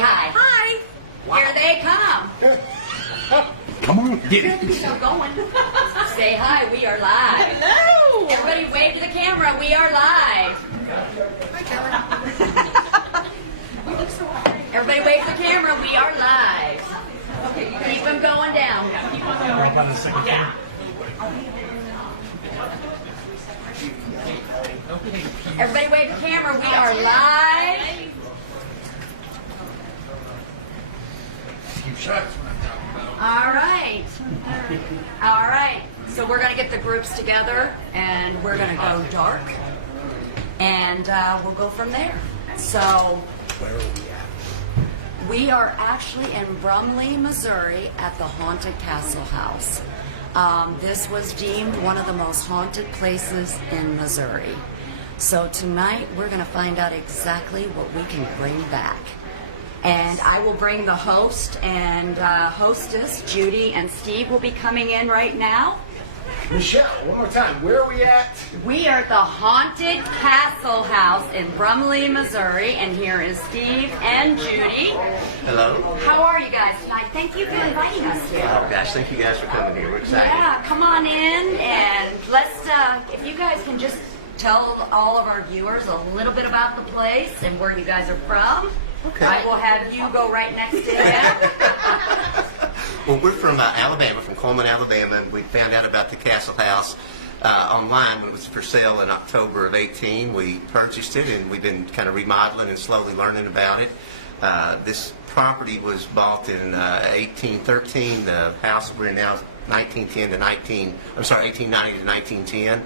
hi. Hi. Wow. Here they come. Come on, get it. Still going. Say hi, we are live. Hello. Everybody wave to the camera, we are live. Hi, camera. Everybody wave to the camera, we are live. Okay, you guys Keep them going down. keep on going. Yeah. Everybody wave to the camera, we are live. All right. All right. So we're going to get the groups together and we're going to go dark and we'll go from there. So Where are we at? we are actually in Brumley, Missouri at the Haunted Castle House. This was deemed one of the most haunted places in Missouri. So tonight we're going to find out exactly what we can bring back. And I will bring the host and hostess, Judy and Steve, will be coming in right now. Michelle, one more time. Where are we at? We are at the Haunted Castle House in Brumley, Missouri, and here is Steve and Judy. Hello. How are you guys tonight? Thank you for inviting us here. Oh gosh, thank you guys for coming here. We're excited. Yeah, come on in and let's, if you guys can just tell all of our viewers a little bit about the place and where you guys are from. Okay. I will have you go right next to him. Well, we're from Alabama, from Coleman, Alabama, and we found out about the Castle House online when it was for sale in October of 18. We purchased it, and we've been kind of remodeling and slowly learning about it. This property was bought in 1813. The house we're in now is 1890 to 1910.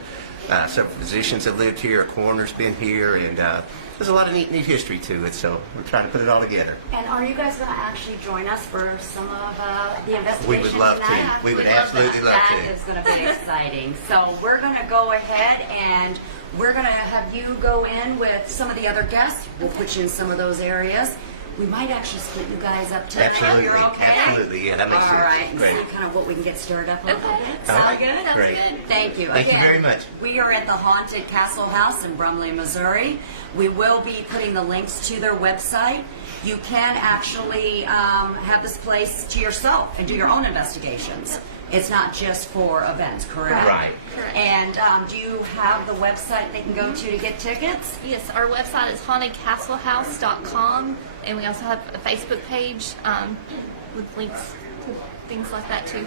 Several physicians have lived here, a coroner's been here, and there's a lot of neat history to it, so we're trying to put it all together. And are you guys going to actually join us for some of the investigation We would love tonight? to. We would absolutely love to. That is going to be exciting. So we're going to go ahead and we're going to have you go in with some of the other guests. We'll put you in some of those areas. We might actually split you guys up too. Absolutely. You're okay? Absolutely. Yeah, that makes All sense. right. And Great. see kind of what we can get stirred up a little bit. Okay. Sound good? That's Great. good. Thank you. Thank you Again, very much. We are at the Haunted Castle House in Brumley, Missouri. We will be putting the links to their website. You can actually have this place to yourself and do your own investigations. It's not just for events, correct? Right. Correct. And do you have the website they can go to get tickets? Yes, our website is hauntedcastlehouse.com, and we also have a Facebook page with links to things like that too.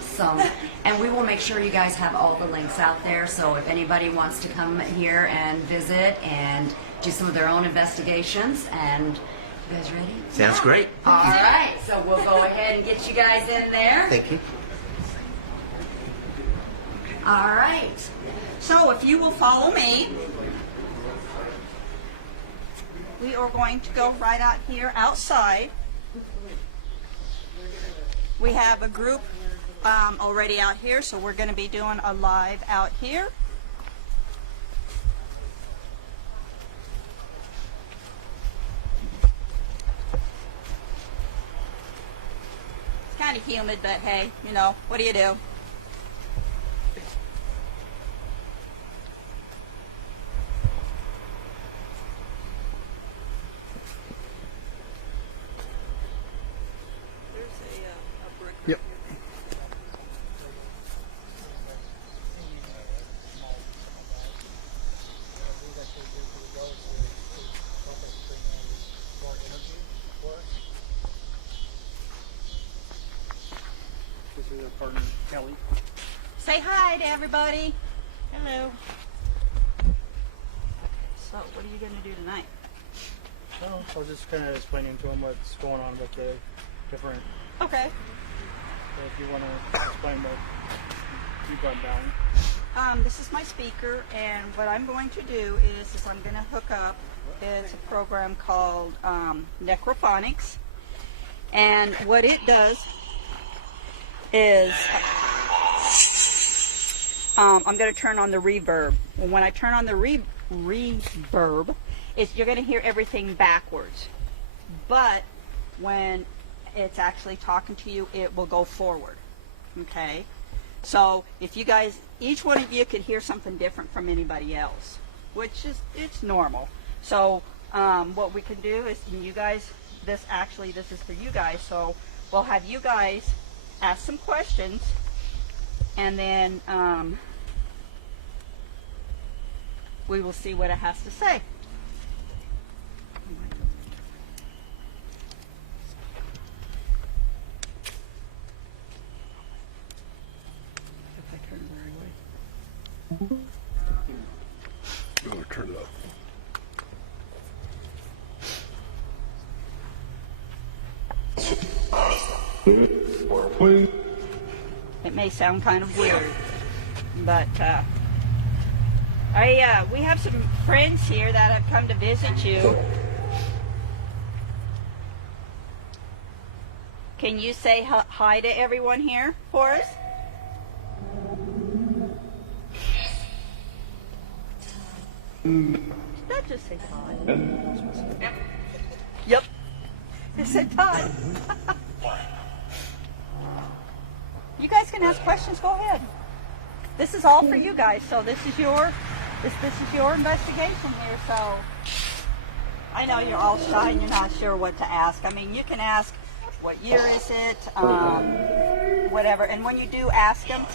So. Awesome. And we will make sure you guys have all the links out there. So if anybody wants to come here and visit and do some of their own investigations, and you guys ready? Sounds great. All right. So we'll go ahead and get you guys in there. Thank you. All right. So if you will follow me, we are going to go right out here outside. We have a group already out here, so we're going to be doing a live out here. It's kind of humid, but hey, you know, what do you do? Yep. This is our partner, Kelly. Say hi to everybody. Hello. So, what are you going to do tonight? Oh, I was just kind of explaining to him what's going on with the different. Okay. So if you want to explain what you got down. This is my speaker, and what I'm going to do is I'm going to hook up. It's a program called Necrophonics, and what it does is I'm going to turn on the reverb. And when I turn on the reverb, you're going to hear everything backwards. But when it's actually talking to you, it will go forward. Okay? So if you guys, each one of you could hear something different from anybody else, which is, it's normal. So what we can do is, you guys, this is for you guys, so we'll have you guys ask some questions, and then we will see what it has to say. If I turn the right way. Oh, turn it up. It may sound kind of weird, but we have some friends here that have come to visit you. Can you say hi to everyone here for us? That just say Todd. Yep. It said Todd. You guys can ask questions. Go ahead. This is all for you guys. So this is your investigation here. So I know you're all shy and you're not sure what to ask. I mean, you can ask, what year is it? Whatever. And when you do ask them,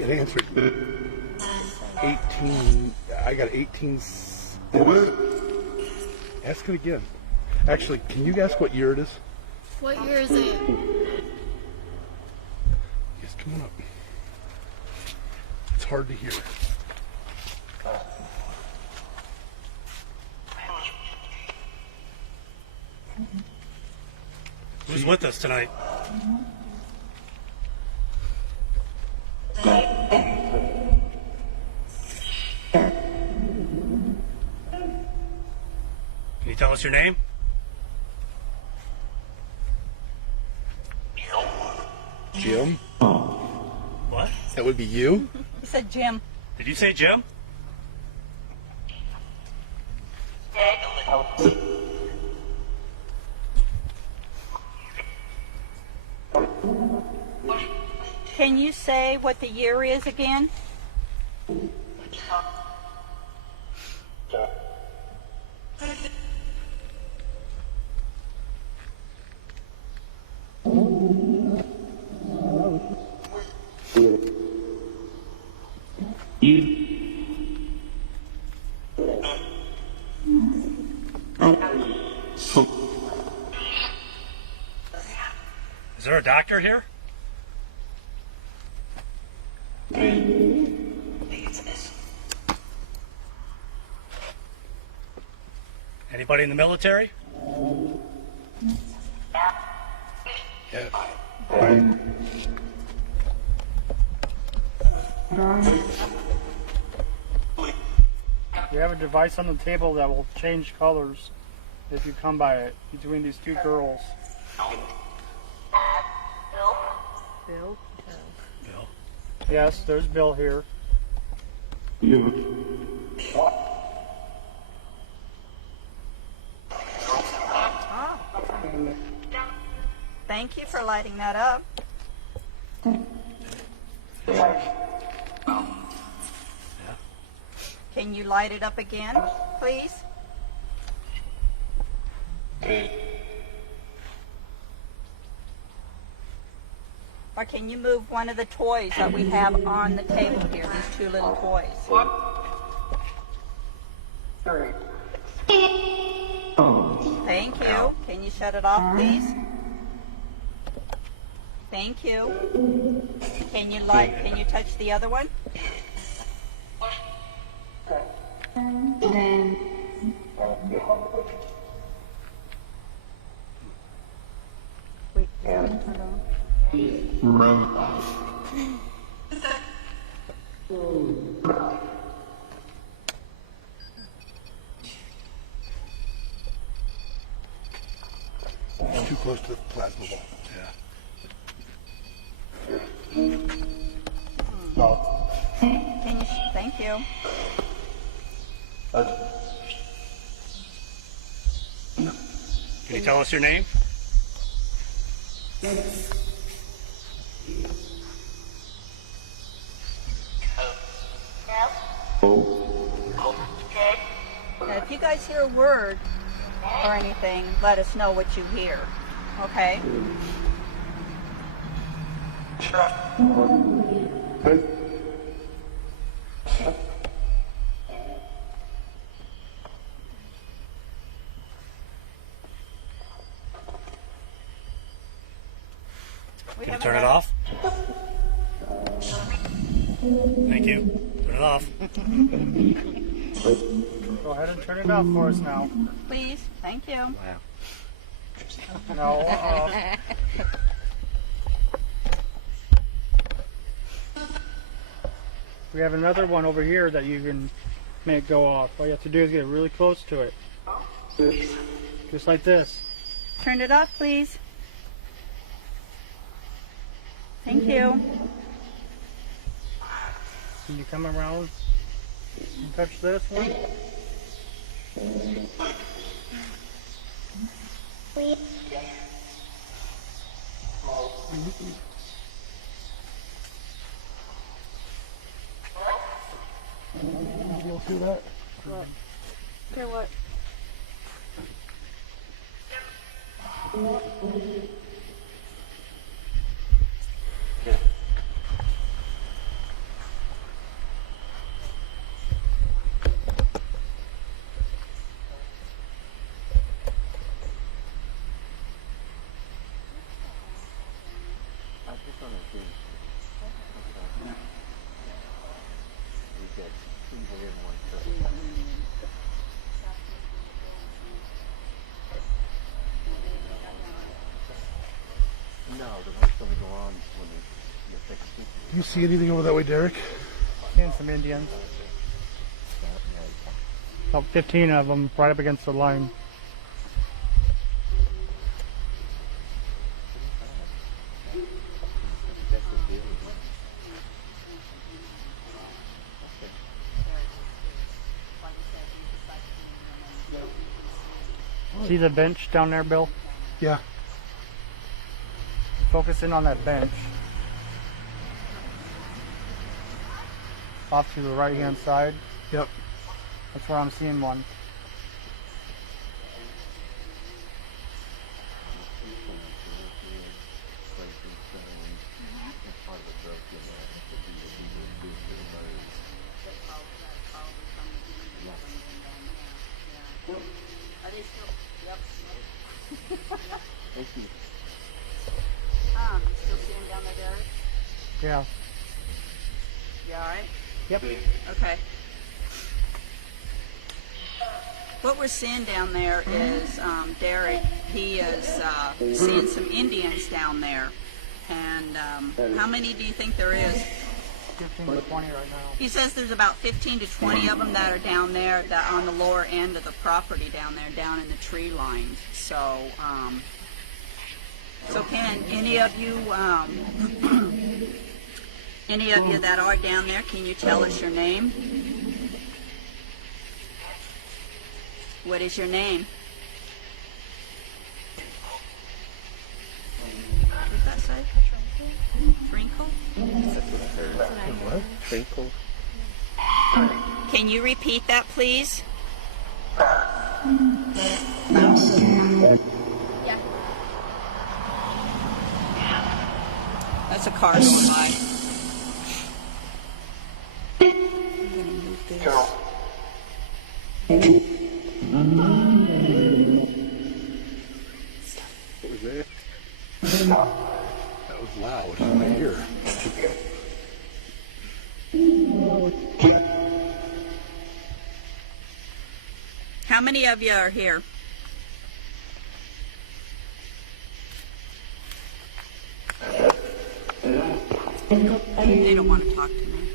It answered 18. I got 18. Ask it again. Actually, can you ask what year it is? What year is it? Yes, come on up. It's hard to hear. Who's with us tonight? Can you tell us your name? Jim? What? That would be you? he said Jim. Did you say Jim? Can you say what the year is again? Is there a doctor here? Anybody in the military? Yes. You have a device on the table that will change colors if you come by it between these two girls. Bill. Bill. Yes, there's Bill here. Thank you for lighting that up. Can you light it up again, please? Or can you move one of the toys that we have on the table here, these two little toys? Thank you. Can you shut it off, please? Thank you. Can you touch the other one? Wait, is it turned on? It's too close to the plasma ball. Can you? Thank you. Can you tell us your name? Now, if you guys hear a word or anything, let us know what you hear. Okay? Can you turn it off? Thank you. Turn it off. Go ahead and turn it off for us now. Please. Thank you. Wow. No. We have another one over here that you can make go off. All you have to do is get really close to it. Just like this. Turn it off, please. Thank you. Can you come around and touch this one? You'll see that? Hear what? Do you see anything over that way, Derek? Seeing some Indians. About 15 of them right up against the line. See the bench down there, Bill? Yeah. Focus in on that bench. Off to the right hand side. Yep. That's where I'm seeing one. Still see him down there, Derek? Yeah. You alright? Yep. Okay. What we're seeing down there is Derek. He is seeing some Indians down there. And how many do you think there is? 15 to 20 right now. He says there's about 15 to 20 of them that are down there, that on the lower end of the property down there, down in the tree lines. So, so can any of you, any of you that are down there, can you tell us your name? What is your name? What did that say? Trinkle? What? Twinkle. Can you repeat that, please? Yeah. That's a car going by. What was that? That was loud in my ear. How many of you are here? They don't want to talk to me.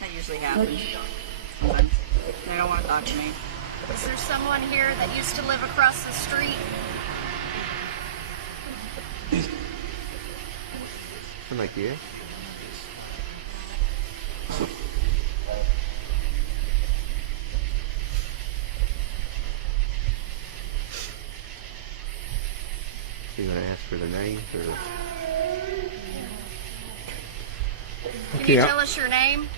That usually happens. Sometimes. They don't want to talk to me. Is there someone here that used to live across the street? Like here? You gonna ask for the names or? Can you Yeah. tell us your name?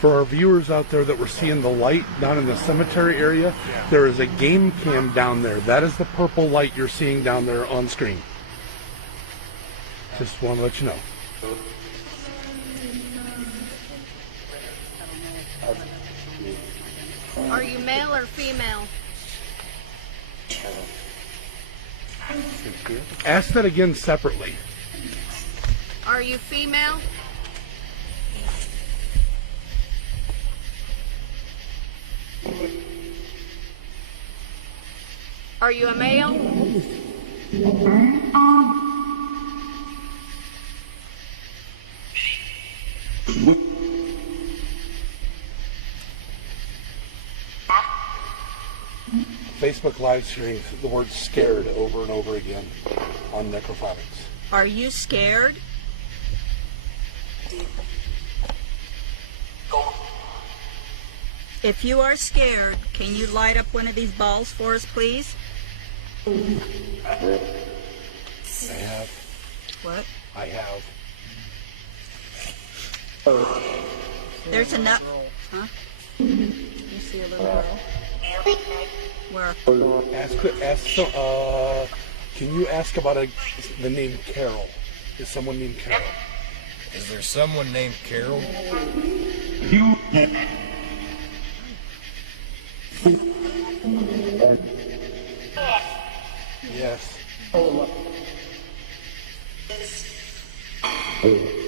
For our viewers out there that were seeing the light down in the cemetery area, there is a game cam down there. That is the purple light you're seeing down there on screen. Just want to let you know. Are you male or female? Ask that again separately. Are you female? Are you a male? Facebook live streaming the word scared over and over again on necrophonics. Are you scared? If you are scared, can you light up one of these balls for us, please? I have. What? I have. There's enough. Huh? You see a little girl? Where? Can you ask about the name Carol? Is someone named Carol? Is there someone named Carol? Yes.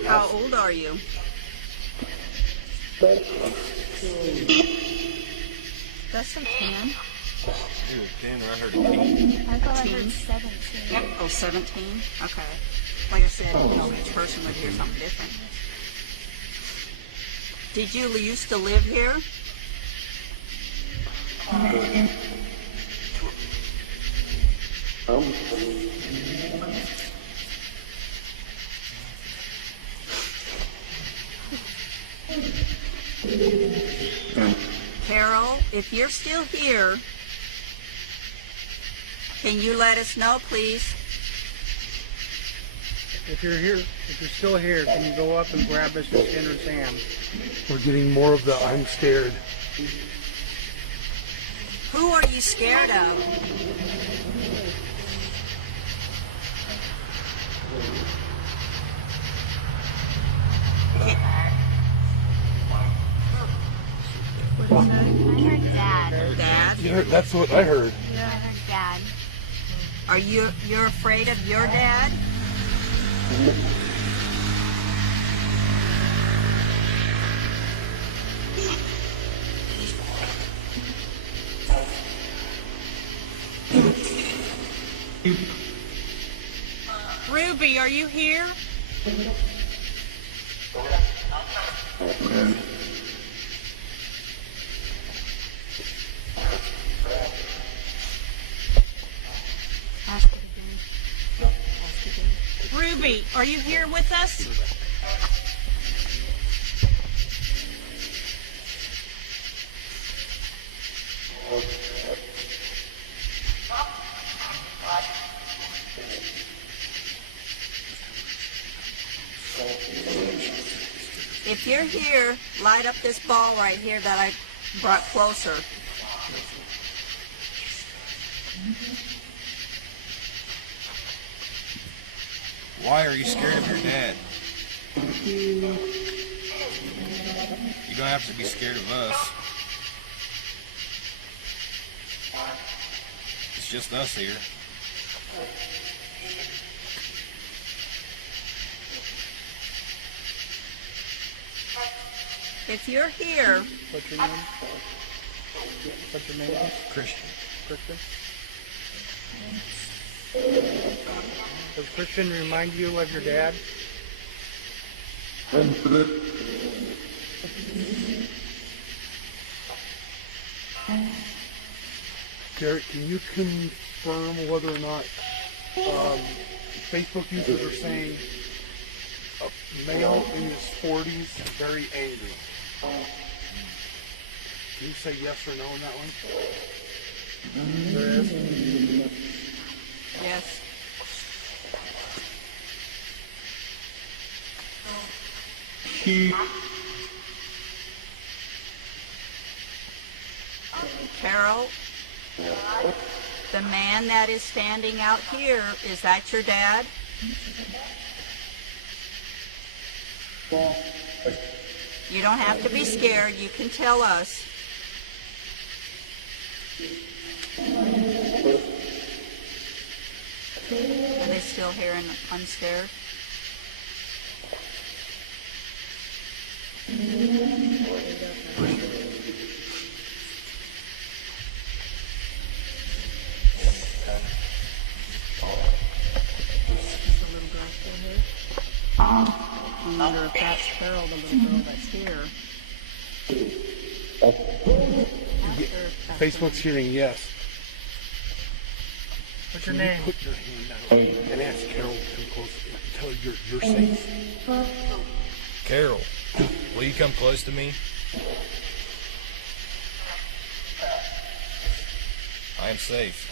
How old are you? That's a 10. Dude, 10, I heard 10. I thought I heard 17. Oh, 17? Okay. Like I said, each person would hear something different. Did you used to live here? Carol, if you're still here, can you let us know, please? If you're here, if you're still here, can you go up and grab Mr. Skinner's hand? We're getting more of the I'm scared. Who are you scared of? I heard Dad. Dad? That's what I heard. I heard Dad. Are you're afraid of your dad? Ruby, are you here? Ruby, are you here with us? If you're here, light up this ball right here that I brought closer. Why are you scared of your dad? You don't have to be scared of us. It's just us here. If you're here, What's your name? What's your name? Christian. Christian? Does Christian remind you of your dad? Garrett, can you confirm whether or not Facebook users are saying a male in his 40s very angry? Can you say yes or no on that one? There is. yes. Carol, the man that is standing out here, is that your dad? You don't have to be scared. You can tell us. Are they still here and unscared? I wonder if that's Carol, the little girl that's here. Facebook's hearing yes. What's your name? Put your hand out and ask Carol to come close. Tell her you're safe. Carol, will you come close to me? I am safe.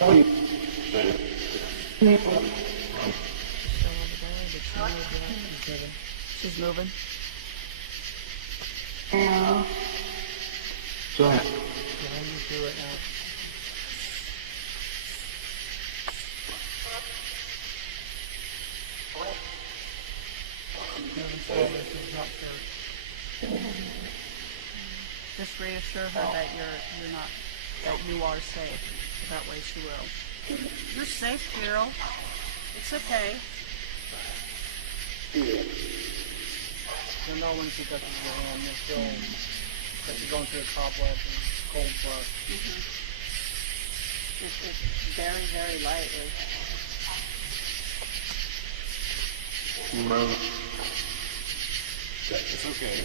She's moving. Just reassure her that you're not, that you are safe. That way she will. You're safe, Carol. It's okay. You'll know when she touches your hand, you'll feel that you're going through a cobweb and cold blood. It's very, very lightly. It's okay.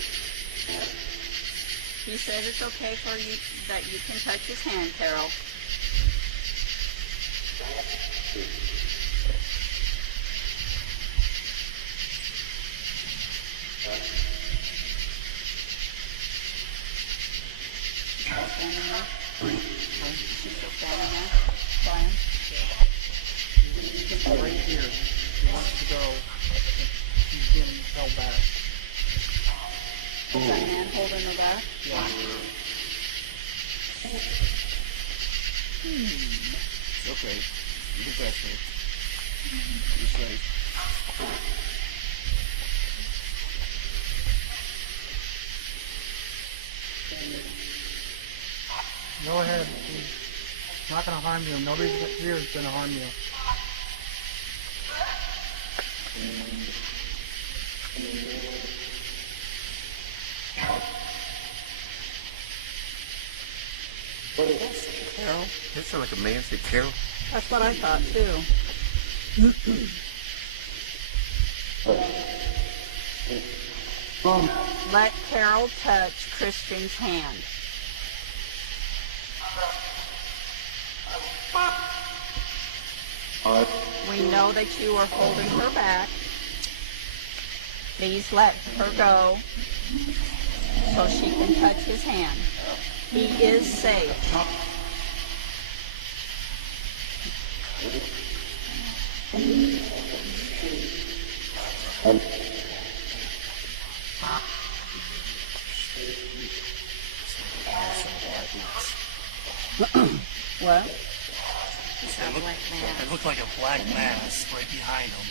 He says it's okay for you that you can touch his hand, Carol. Standing there? She's still standing there? Brian? Right here. She wants to go. She's getting held back. Is that hand holding her back? Yeah. It's okay. You can touch me. You're safe. Go ahead. She's not going to harm you. Nobody here is going to harm you. Carol? That sounds like a man said Carol. That's what I thought too. Let Carol touch Christian's hand. We know that you are holding her back. Please let her go so she can touch his hand. He is safe. What? It looked like a black mass right behind him.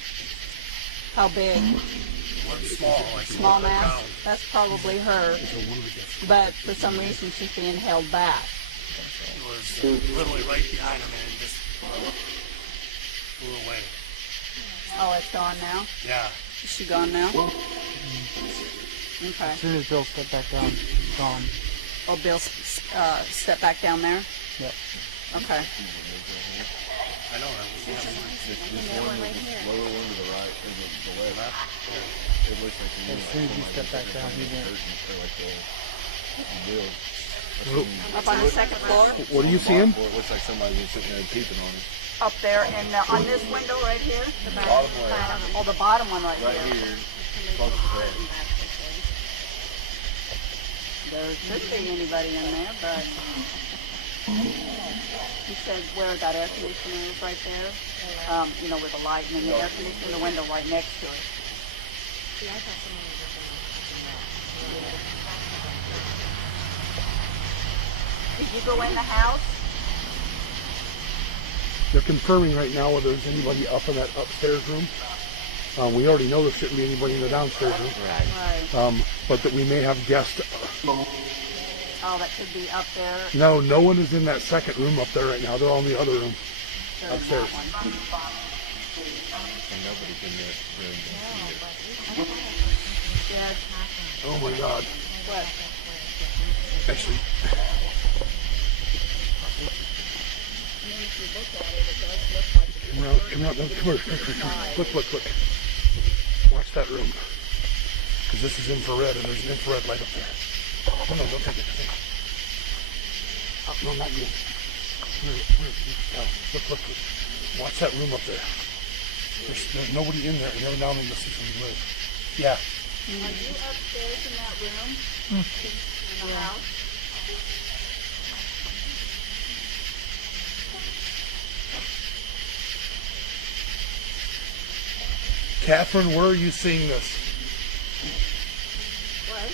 How big? It looked small. Like Small mass? That's probably her. But for some reason she's being held back. It was literally right behind him and just flew away. Oh, it's gone now? Yeah. Is she gone now? Okay. As soon as Bill stepped back down, she's gone. Oh, Bill step back down there? Yep. Okay. I know. Lower one to the right, or the left. It looks like As soon as you step back down, he went. Up on the second floor? What are you seeing? It looks like somebody was sitting there peeping on us. Up there, and on this window right here? The bottom one. Oh, the bottom one right Right here. here, close to the bed. There shouldn't be anybody in there, but he said where that air conditioner is right there, with a light, and then the air conditioner, the window right next to it. Did you go in the house? They're confirming right now whether there's anybody up in that upstairs room. We already know there shouldn't be anybody in the downstairs room. Right. But that we may have guests. Oh, that could be up there. No, no one is in that second room up there right now. They're all in the other room. They're in Upstairs. that one. And nobody's in that room either. Dad, Oh my God. what? Actually, come around, no, come here. Look. Watch that room. Because this is infrared and there's an infrared light up there. No, don't take it. Oh, no, not you. Look. Watch that room up there. There's nobody in there, and every now and then you'll see somebody move. Yeah. Are you upstairs in that room? In the house? Catherine, where are you seeing this? What?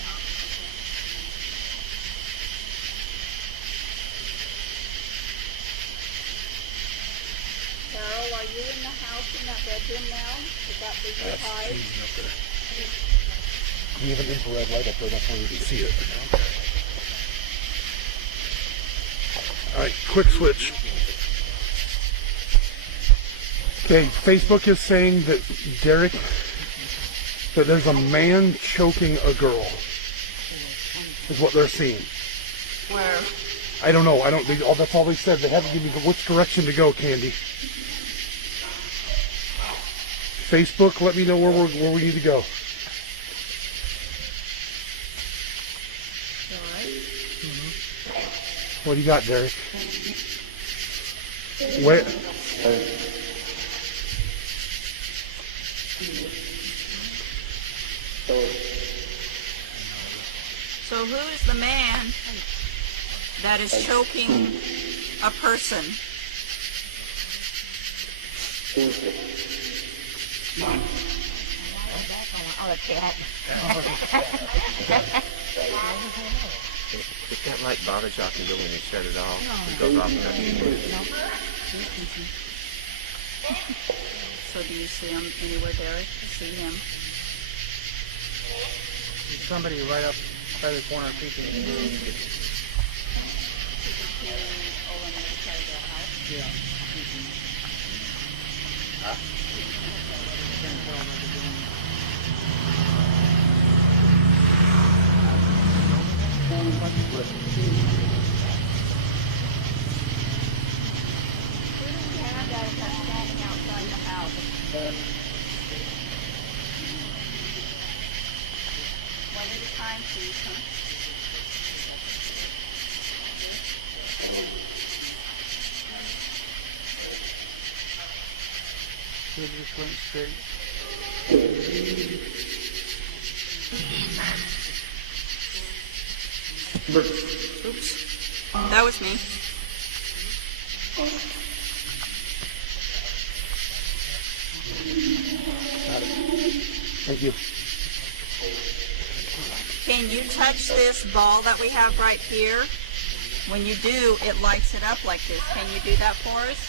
Carol, are you in the house in that bedroom now? Is that big That's high? changing up there. We have an infrared light up there, that's why we can see it. Alright, quick switch. Okay, Facebook is saying that Derek, that there's a man choking a girl, is what they're seeing. Where? I don't know, that's all they said. They haven't given me which direction to go, Candy. Facebook, let me know where we need to go. What do you got, Derek? Where? So who is the man that is choking a person? If that light bothers you, I can go in and shut it off. It goes off in a few minutes. So do you see him anywhere, Derek? See him? There's somebody right up by the corner peeking. Yeah. One at a time, please, huh? He just went straight. Oops. That was me. Thank you. Can you touch this ball that we have right here? When you do, it lights it up like this. Can you do that for us?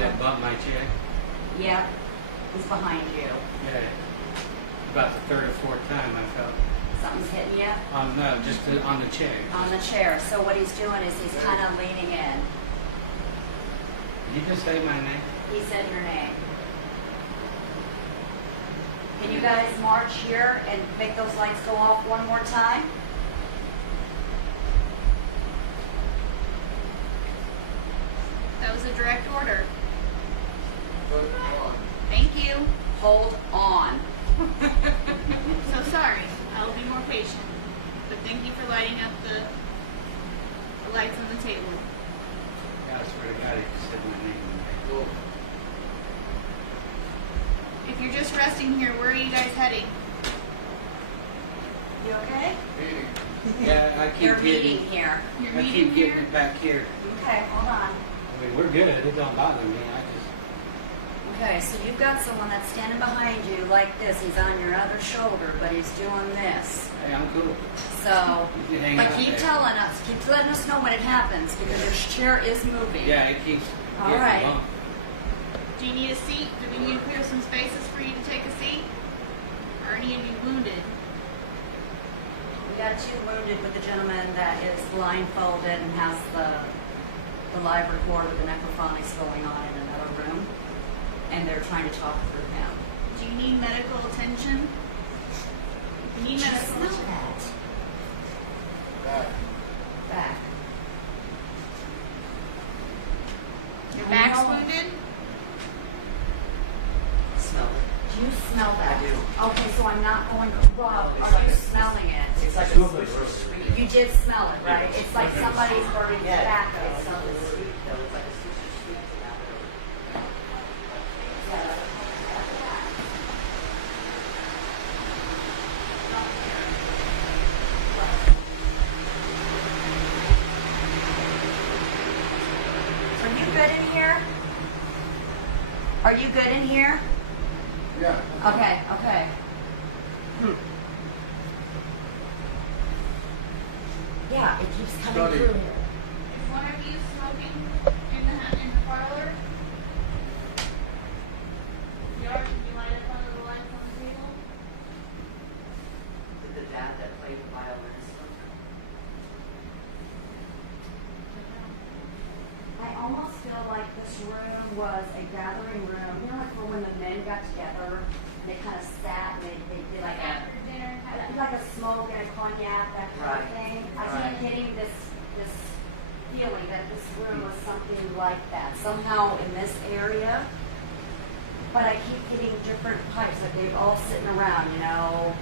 that bump my check? Yep. He's behind you. Yeah. About the third or fourth time I felt. Something's hitting you No, just on the chair. on the chair. So what he's doing is he's kind of leaning in. Did you just say my name? He said your name. Can you guys march here and make those lights go off one more time? That was a direct order. Thank you. Hold on. So sorry. I will be more patient. But thank you for lighting up the lights on the table. Yeah, I swear to God, he just said my name. If you're just resting here, where are you guys heading? You okay? Yeah, I keep You're getting. meeting here. You're I meeting keep here? getting it back here. Okay, hold on. I mean, we're good. It don't bother me. I just. Okay, so you've got someone that's standing behind you like this. He's on your other shoulder, but he's doing this. Hey, I'm cool. So, You hang but out keep there. telling us, keep letting us know when it happens because your chair is moving. Yeah, it keeps All getting right. bumped. Do you need a seat? Do we need to clear some spaces for you to take a seat? Or any of you wounded? We got two wounded with the gentleman that is blindfolded and has the live recorder, the necrophonics going on in another room, and they're trying to talk through him. Do you need medical attention? If you need medical Smell attention. that. Back. Your I back's know. wounded? Smell it. Do you smell that? I do. Okay, so I'm not going to rub. Are you smelling it? It's like a swish. You did smell it, right? It's like somebody's burning tobacco. Are you good in here? Are you good in here? Yeah. Okay, okay. Yeah, it keeps coming Study. through here. Is one of you smoking in the parlor? Yard, did you light up one of the lights on the table? The dad that played the violin. I almost feel like this room was a gathering room. You know, like for when the men got together, they kind of sat and they did like a After dinner, it'd be like a smoke and a cognac, that kind of thing. I keep getting this feeling that this room was something like that, somehow in this area. But I keep getting different pipes, like they're all sitting around, you know.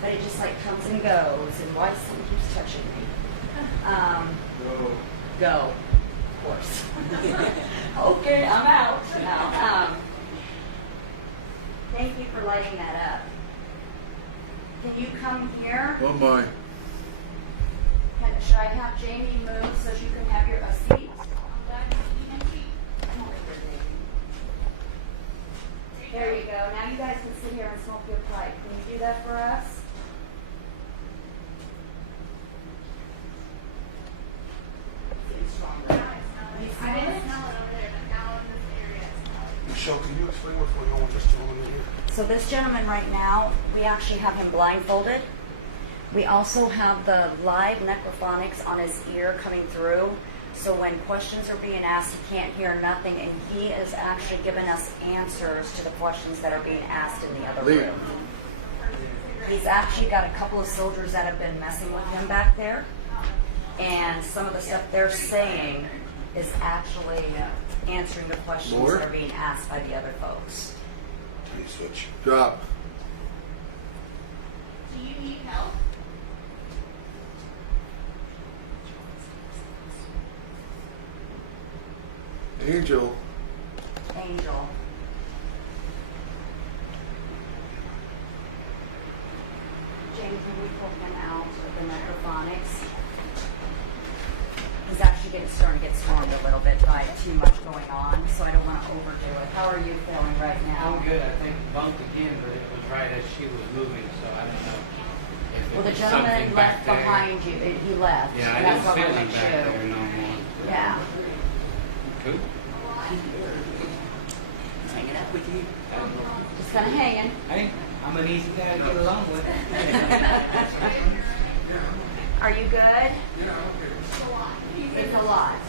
But it just like comes and goes, and why something keeps touching me. Go. Of course. Okay, I'm out now. Thank you for lighting that up. Can you come here? Oh my. Should I have Jamie move so you can have a seat? There you go. Now you guys can sit here and smoke your pipe. Can you do that for us? I didn't smell it over there, but now in this area it's smelling. Michelle, can you explain what's going on with this gentleman in here? So this gentleman right now, we actually have him blindfolded. We also have the live necrophonics on his ear coming through. So when questions are being asked, he can't hear nothing, and he is actually giving us answers to the questions that are being asked in the other Lee. room. He's actually got a couple of soldiers that have been messing with him back there, and some of the stuff they're saying is actually answering the questions More? that are being asked by the other folks. Tiny switch. Drop. Do you need help? Angel. Angel. James, can we pull him out of the necrophonics? He's actually starting to get swarmed a little bit by too much going on, so I don't want to overdo it. How are you feeling right now? I'm good. I think it bumped again, but it was right as she was moving, so I don't know. If it Well, the was gentleman something left back there. behind you. He left. Yeah, I That's didn't what feel we'll him make back sure. there no more. Yeah. Cool. Hanging out with you. Just kind of hanging. Hey, I'm an easy guy to get along with. Are you good? It's a lot.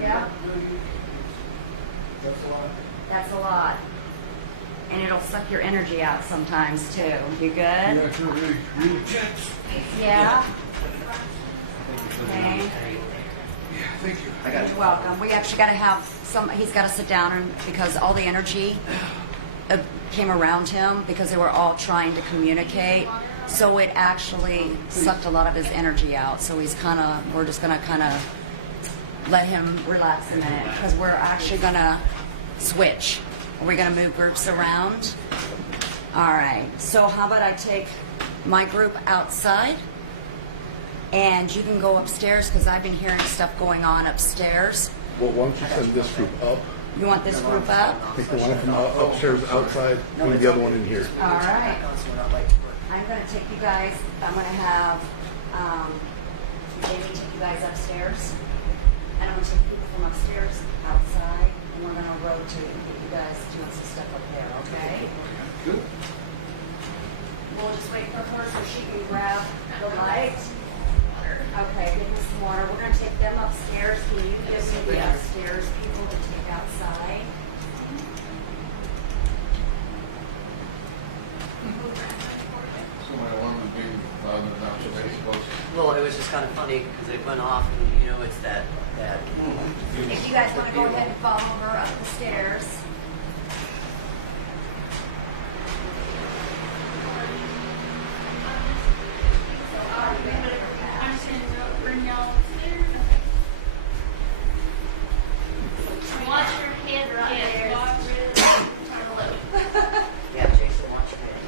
Yeah. That's a lot. And it'll suck your energy out sometimes too. You good? Yeah, it's really tense. Yeah. Okay. You're welcome. We actually got to have some. He's got to sit down and because all the energy came around him because they were all trying to communicate. So it actually sucked a lot of his energy out. So he's kind of. We're just gonna kind of let him relax a minute because we're actually gonna switch. We're gonna move groups around. All right. So how about I take my group outside? And you can go upstairs because I've been hearing stuff going on upstairs. Well, why don't you send this group up? You want this group up? Take the one from upstairs outside and the other one in here. All right. I'm going to take you guys, I'm going to have Jamie take you guys upstairs. And I'm going to take people from upstairs outside. And we're going to rotate and get you guys doing some stuff up there, okay? Good. We'll just wait for her so she can grab the light. Okay, give me some water. We're going to take them upstairs. Can you give me the upstairs people to take outside? So my alarm was being loud enough now, so they supposed to. Well, it was just kind of funny because it went off, and you know, it's that. If you guys want to go ahead and follow her up the stairs. I'm just gonna bring y'all upstairs. Watch your head right there. Yeah, Jason, watch your head.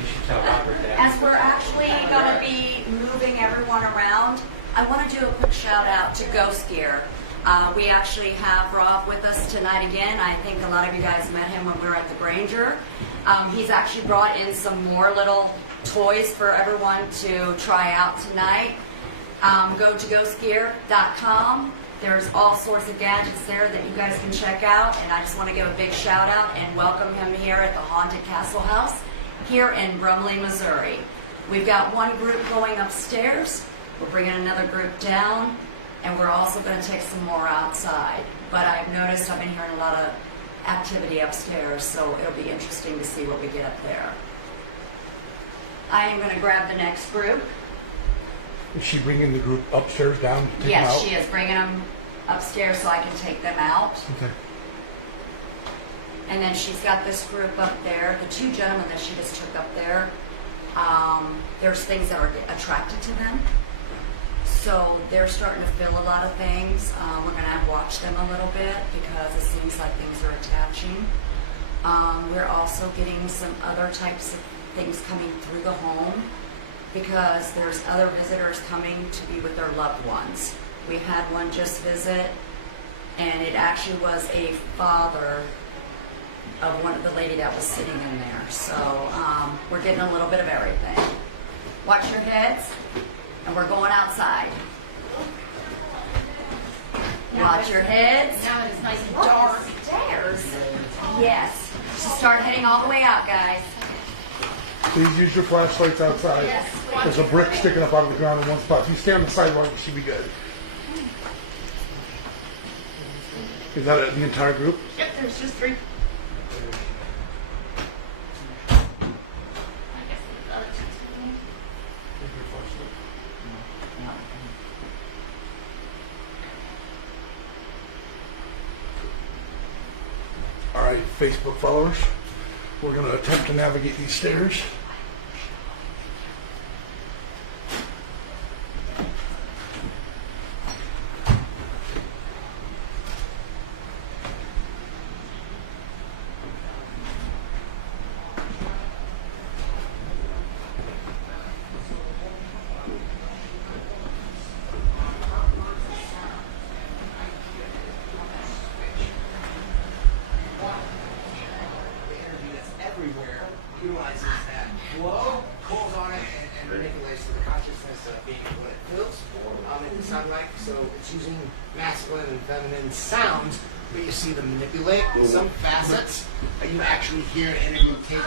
You should tell Robert that. As we're actually going to be moving everyone around, I want to do a quick shout out to Ghost Gear. We actually have Rob with us tonight again. I think a lot of you guys met him when we were at the Granger. He's actually brought in some more little toys for everyone to try out tonight. Go to ghostgear.com. There's all sorts of gadgets there that you guys can check out. And I just want to give a big shout out and welcome him here at the Haunted Castle House here in Brumley, Missouri. We've got one group going upstairs. We're bringing another group down. And we're also going to take some more outside. But I've noticed I've been hearing a lot of activity upstairs, so it'll be interesting to see what we get up there. I am going to grab the next group. Is she bringing the group upstairs down to take them Yes, out? she is bringing them upstairs so I can take them out. Okay. And then she's got this group up there. The two gentlemen that she just took up there, there's things that are attracted to them. So they're starting to feel a lot of things. We're going to have to watch them a little bit because it seems like things are attaching. We're also getting some other types of things coming through the home because there's other visitors coming to be with their loved ones. We had one just visit, and it actually was a father of one of the lady that was sitting in there. So we're getting a little bit of everything. Watch your heads, and we're going outside. Watch your heads. Now it's nice and dark. Stairs. Yes. So start heading all the way out, guys. Please use your flashlights outside. Yes. There's a brick sticking up out of the ground in one spot. If you stay on the sidewalk, you should be good. Is that the entire group? Yep, there's just 3. I guess the other 2's for me. All right, Facebook followers. We're going to attempt to navigate these stairs. Everywhere utilizes that masculine and feminine sounds, but you see them manipulate some facets. You actually hear an energy take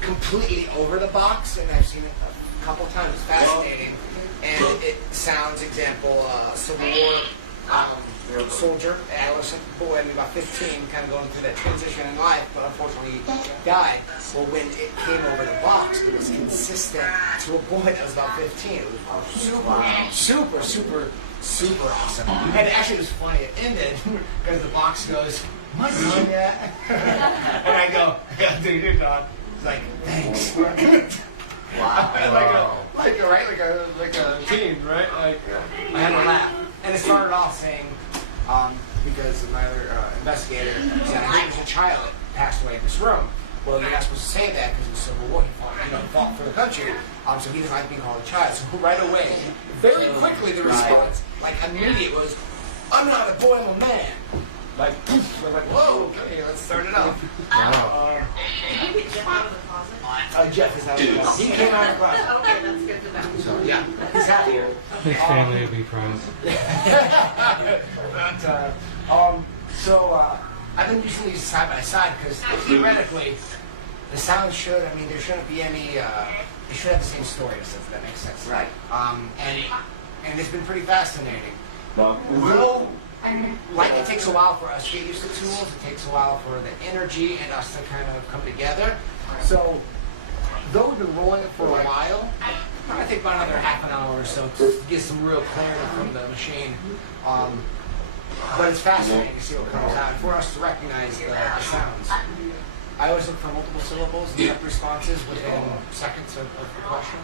completely over the box, and I've seen it a couple times. It's fascinating. And it sounds, example, Civil War soldier, adolescent boy, maybe about 15, kind of going through that transition in life, but unfortunately died. Well, when it came over the box, it was consistent to a boy that was about 15. It was super awesome. And actually, it was funny. It ended because the box goes, "Am I done yet?" And I go, "Yeah, dude, you're done." It's like, "Thanks." Wow. like a teen, right? Like, I had to laugh. And it started off saying, because my other investigator said, "I think there's a child that passed away in this room." Well, you're not supposed to say that because he's Civil War. He fought for the country. So he doesn't like being called a child. So right away, very quickly, the response, like immediate, was, "I'm not a boy, I'm a man." Like, we're like, whoa, okay, let's start it off. Did you get Jeff out of the closet? Jeff is out of the closet. He came out of the closet. Okay, that's good to know. So, yeah, he's happier. His family would be proud. I've been using these side by side because theoretically, the sound should, there shouldn't be any, they should have the same story, if that makes sense. Right. And it's been pretty fascinating. Though, like it takes a while for us to get used to tools, it takes a while for the energy and us to kind of come together. So, though we've been rolling it for a while, I think about another half an hour or so to get some real clarity from the machine. But it's fascinating to see what comes out and for us to recognize the sounds. I always look for multiple syllables and direct responses within seconds of the question.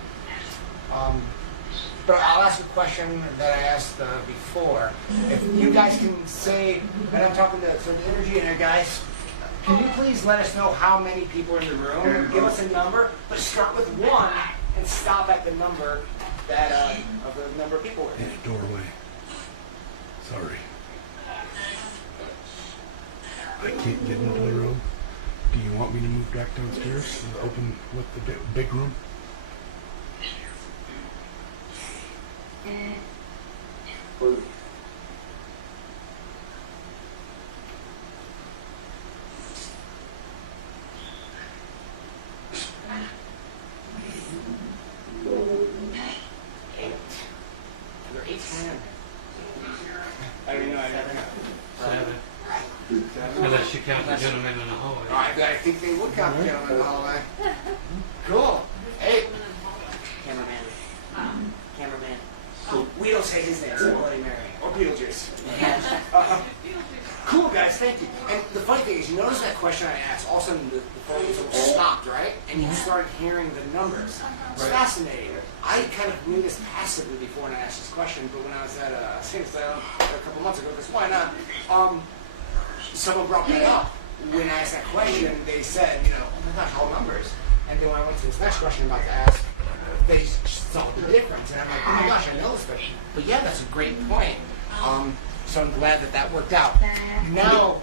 But I'll ask a question that I asked before. If you guys can say, and I'm talking to the energy in there, guys, can you please let us know how many people are in the room? Give us a number, but start with 1 and stop at the number that of the number of people in the doorway. Sorry. I can't get into the room. Do you want me to move back downstairs and open with the big room? Unless you count the gentleman in the hallway. I think they would count the gentleman in the hallway. Cool. Hey. Cameraman. We don't say his name, so Bloody Mary. Or Beetlejuice. Cool, guys, thank you. And the funny thing is, you notice that question I asked, all of a sudden the phone stopped, right? And you started hearing the numbers. It's fascinating. I kind of knew this passively before when I asked this question, but when I was at a couple months ago, because why not? Someone brought that up. When I asked that question, they said, oh my gosh, all numbers. And then when I went to this next question I'm about to ask, they saw the difference. And I'm like, oh my gosh, I know this. But yeah, that's a great point. So I'm glad that worked out. Now,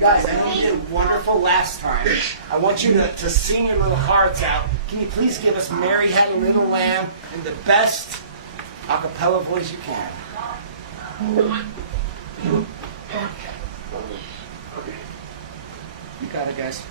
guys, I know you did wonderful last time. I want you to sing your little hearts out. Can you please give us Mary Had a Little Lamb in the best a cappella voice you can? Okay. You got it, guys.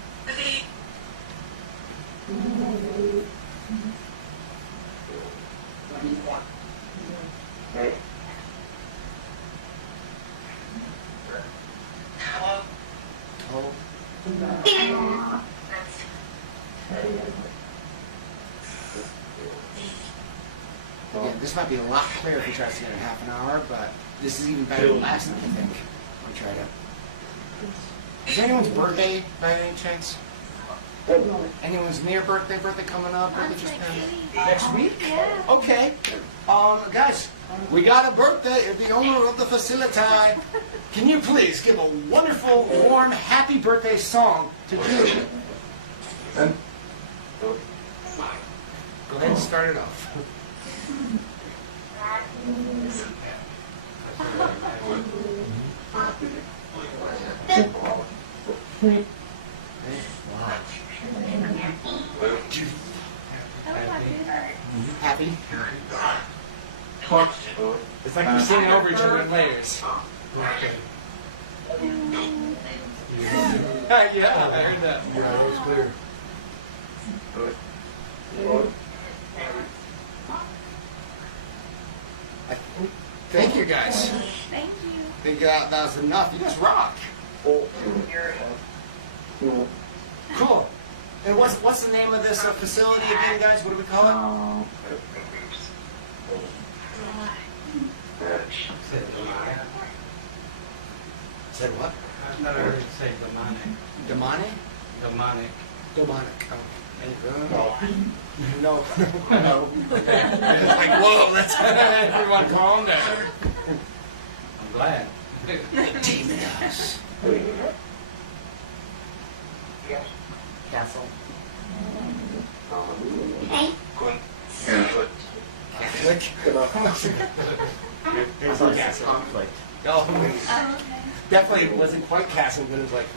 Again, this might be a lot clearer if we try to get it in half an hour, but this is even better than last time, I think. We tried it. Is anyone's birthday by any chance? Anyone's near birthday coming up? Birthday just next week? Yeah. Okay. Guys, we got a birthday of the owner of the facility. Can you please give a wonderful, warm, happy birthday song to Julie? Go ahead and start it off. Happy? It's like you're singing over each other later. ears. Okay. Yeah, I heard that. Yeah, that was clear. Thank you guys. Thank you. I think that was enough. You guys rock. Cool. And what's the name of this facility again, guys? What do we call it? Said demonic. Said what? I thought I heard it say demonic. Demonic? Demonic. Demonic. Oh. No. No. It's like, whoa, let's everyone calm down. I'm glad. Demon house. Castle. Catholic? There's always a conflict. Oh, definitely wasn't quite Castle, but it was like,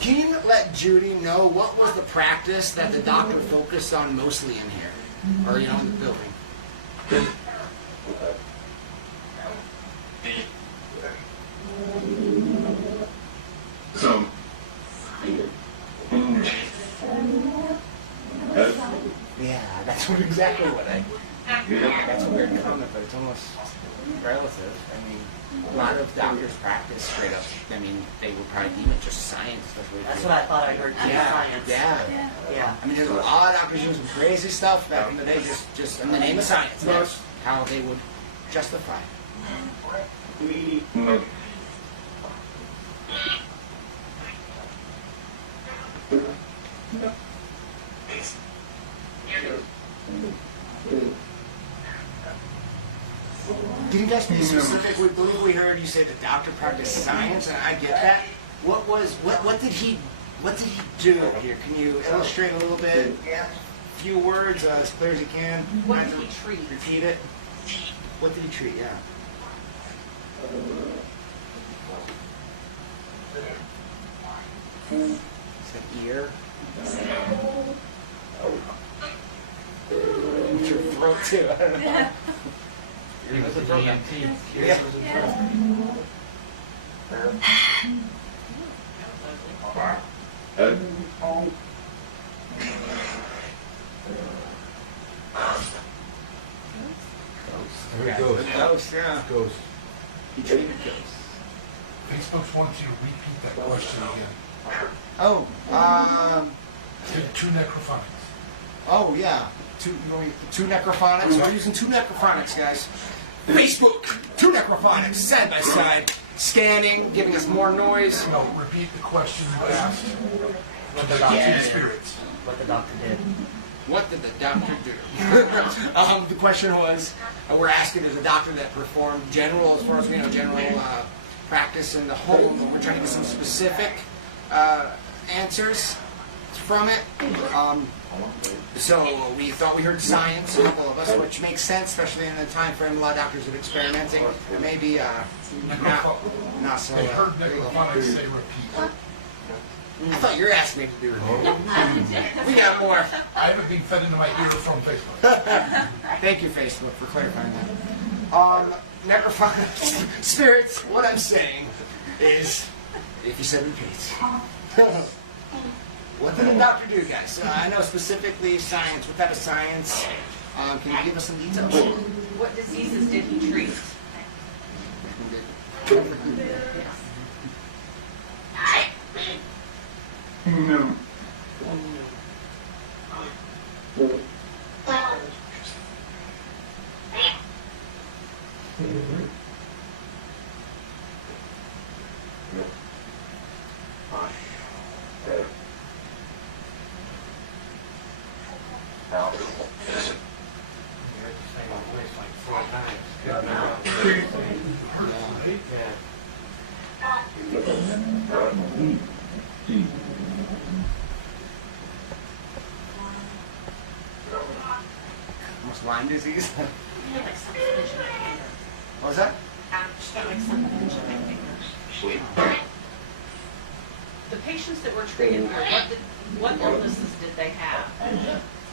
Can you let Judy know what was the practice that the doctor focused on mostly in here? Or, in the building? Yeah, that's exactly what that's a weird comment, but it's almost relative. I mean, a lot of doctors practice straight up. I mean, they would probably deem it just science. That's what I thought I heard. Science. Yeah. I mean, there's a lot of doctors doing some crazy stuff back in the day, just in the name of science. That's how they would justify. Can you guys be specific? We believe we heard you say the doctor practiced science, and I get that. What did he do here? Can you illustrate a little bit? A few words, as clear as you can. What did he treat? Repeat it. What did he treat? Yeah. Said ear. What's your throat too? I don't know. He was an EMT. Yeah. There it goes. Ghost, yeah. Ghost. He treated ghosts. Facebook wants you to repeat that question again. Oh, Two necrophonics. oh yeah. Two necrophonics. We're using two necrophonics, guys. Facebook, two necrophonics, side by side, scanning, giving us more noise. No, repeat the question you asked. What the To doctor the did. spirits. What the doctor did. What did the doctor do? The question was, we're asking, is a doctor that performed general, as far as we know, general practice in the home. We're trying to get some specific answers from it. So we thought we heard science, a couple of us, which makes sense, especially in the time frame a lot of doctors are experimenting. Maybe not so. They heard necrophonics say repeat. I thought you were asking me to do it. We got more. I haven't been fed into my ear from Facebook. Thank you, Facebook, for clarifying that. Necrophonics, spirits, what I'm saying is, if you said repeat. What did the doctor do, guys? I know specifically science. What type of science? Can you give us some details? What diseases did he treat? No. Same place like 4 times. Good yeah. Almost Lyme disease. What was that? The patients that were treated here, what illnesses did they have?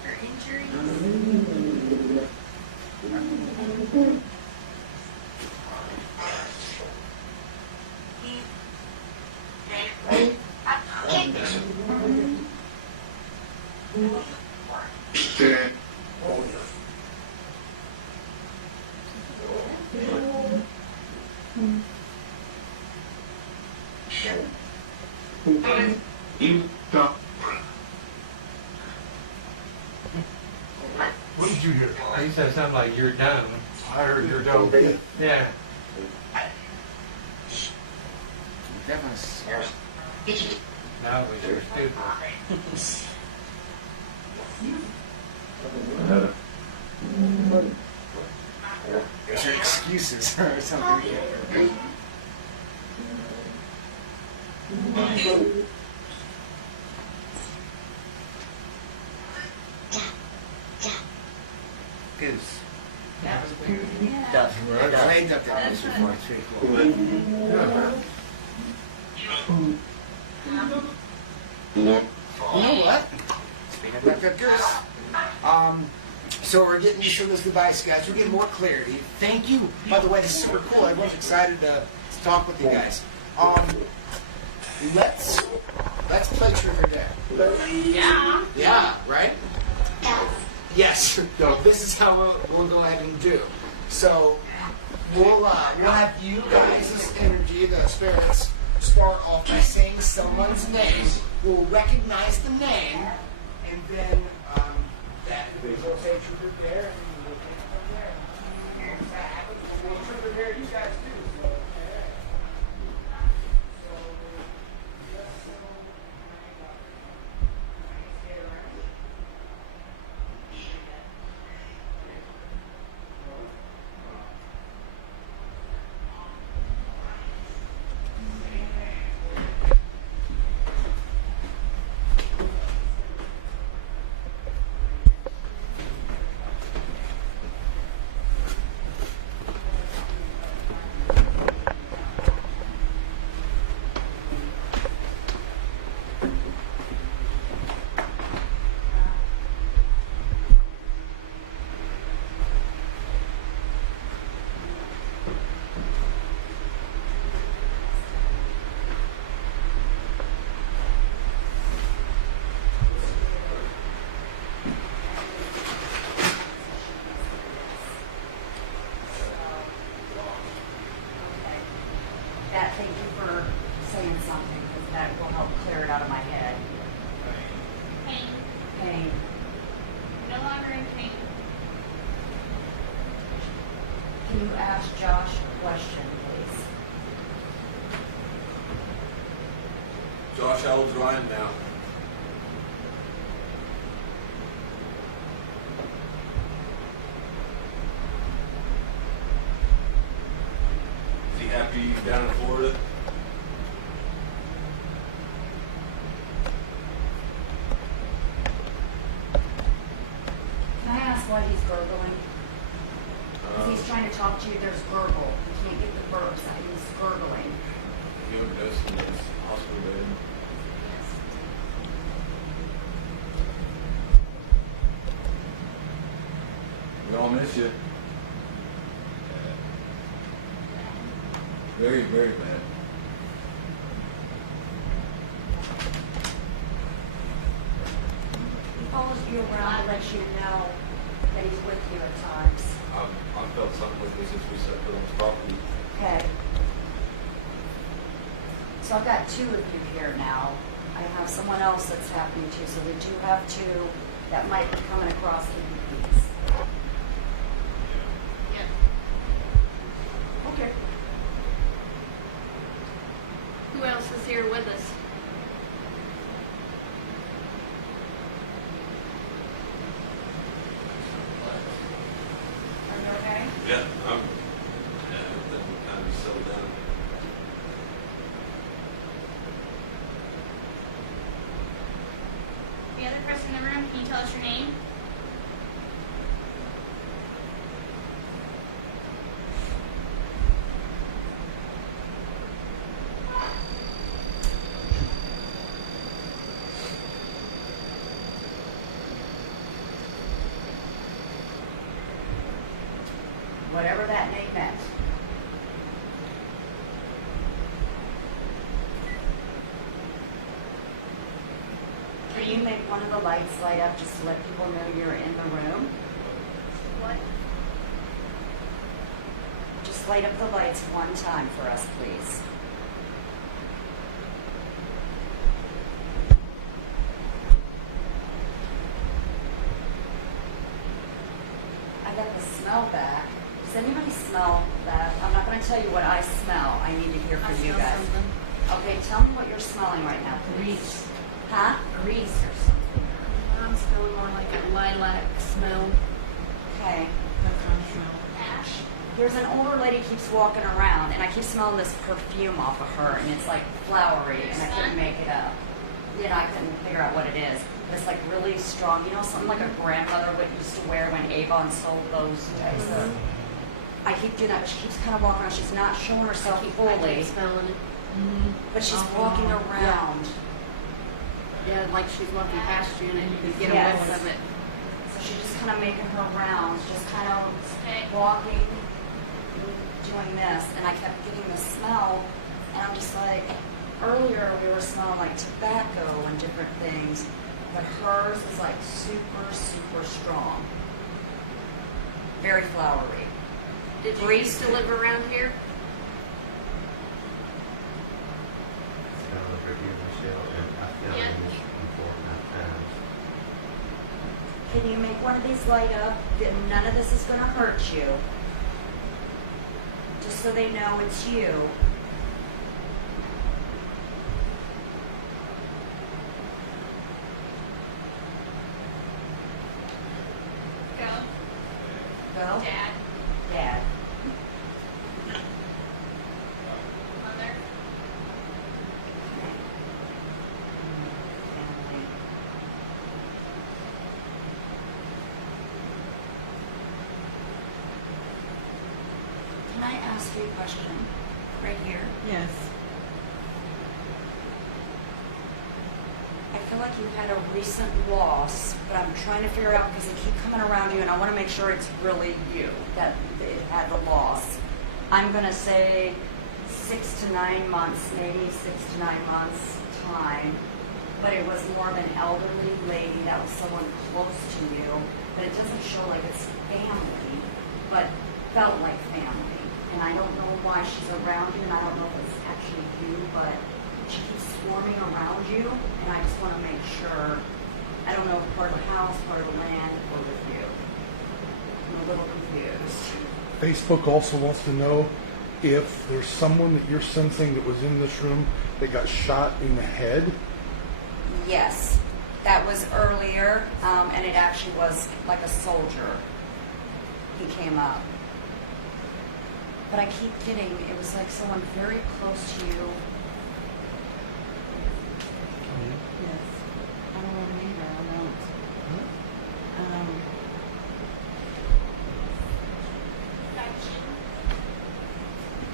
Her injuries. What did you hear? He said something like, "You're dumb." I heard you're dumb. Yeah. Definitely scares. No, it was your stupid. Those are excuses or something. Goose. That was weird. Yeah. Duck. I played up that house before. It's pretty cool. You know what? Speaking of Duck Goose, so we're getting so those goodbyes, guys. We're getting more clarity. Thank you. By the way, this is super cool. Everyone's excited to talk with you guys. Let's play Truth or Dare. Yeah. Yeah, right? Yes. This is how we'll go ahead and do. So we'll have you guys' energy, the spirits, start off by saying someone's name. We'll recognize the name, and then that we'll say Truth or Dare, and we'll take it from there. And if that happens, we'll Truth or Dare you guys too. So, That, thank you for saying something, because that will help clear it out of my head. Pain. Pain. No longer in pain. Can you ask Josh a question, please? Josh, how old's Ryan now? Is he happy down in Florida? Can I ask why he's gurgling? Because he's trying to talk to you, there's gurgle. He can't get the verbs out, he's gurgling. He overdosed in his hospital bed. We all miss you. Very, very bad. He follows you around to let you know that he's with you at times. I've felt something with me since we set foot on this property. Okay. So I've got two of you here now. I have someone else that's happening to, so we do have two that might be coming across the piece. Yep. Okay. Who else is here with us? Are you okay? Yeah, I'm kind of settled down. The other person in the room, can you tell us your name? whatever that name meant. Can you make one of the lights light up just to let people know you're in the room? What? Just light up the lights one time for us, please. I got the smell back. Does anybody smell that? I'm not going to tell you what I smell. I need to hear I from you smell guys. something. Okay, tell me what you're smelling right now, please. Grease. Huh? Grease or something. I'm smelling more like a lilac smell. Okay. That kind of smell. Ash. There's an older lady keeps walking around, and I keep smelling this perfume off of her, and it's like flowery, and I couldn't make it up. You know, I couldn't figure out what it is. But it's like really strong. You know, something like a grandmother would used to wear when Avon sold those days. I keep doing that, but she keeps kind of walking around. She's not showing herself I fully, keep smelling it. but she's Off and walking on. around. Yeah, like she's walking past you and you can get a Yes. whiff of it. So she's just kind of making her rounds, just kind of walking, doing this, and I kept getting the smell, and I'm just like, earlier we were smelling like tobacco and different things, but hers is like super, super strong. Very flowery. Did you used to live around here? Smell over here, Michelle, and I felt Yeah. it before my times. Can you make one of these light up? None of this is going to hurt you. Just so they know it's you. Go. Go. Dad. Dad. Mother. Family. Can I ask you a question? Right here. Yes. I feel like you had a recent loss, but I'm trying to figure out because they keep coming around you, and I want to make sure it's really you that it had the loss. I'm going to say 6 to 9 months, maybe 6 to 9 months time, but it was more of an elderly lady that was someone close to you, but it doesn't show like it's family, but felt like family. And I don't know why she's around you, and I don't know if it's actually you, but she keeps swarming around you, and I just want to make sure. I don't know if part of the house, part of the land, or with you. I'm a little confused. Facebook also wants to know if there's someone that you're sensing that was in this room that got shot in the head. Yes, that was earlier, and it actually was like a soldier. He came up. But I keep getting, it was like someone very close to you. Yes. I don't know either. I don't.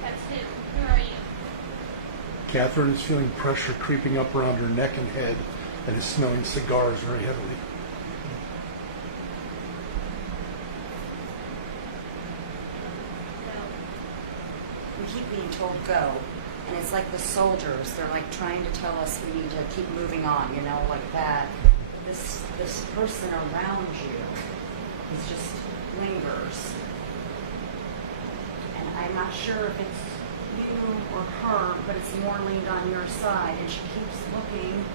That's him. Who are you? Catherine is feeling pressure creeping up around her neck and head and is smelling cigars very heavily. We keep being told go, and it's like the soldiers. They're like trying to tell us we need to keep moving on, you know, like that. This person around you is just lingers, and I'm not sure if it's you or her, but it's more leaned on your side, and she keeps looking,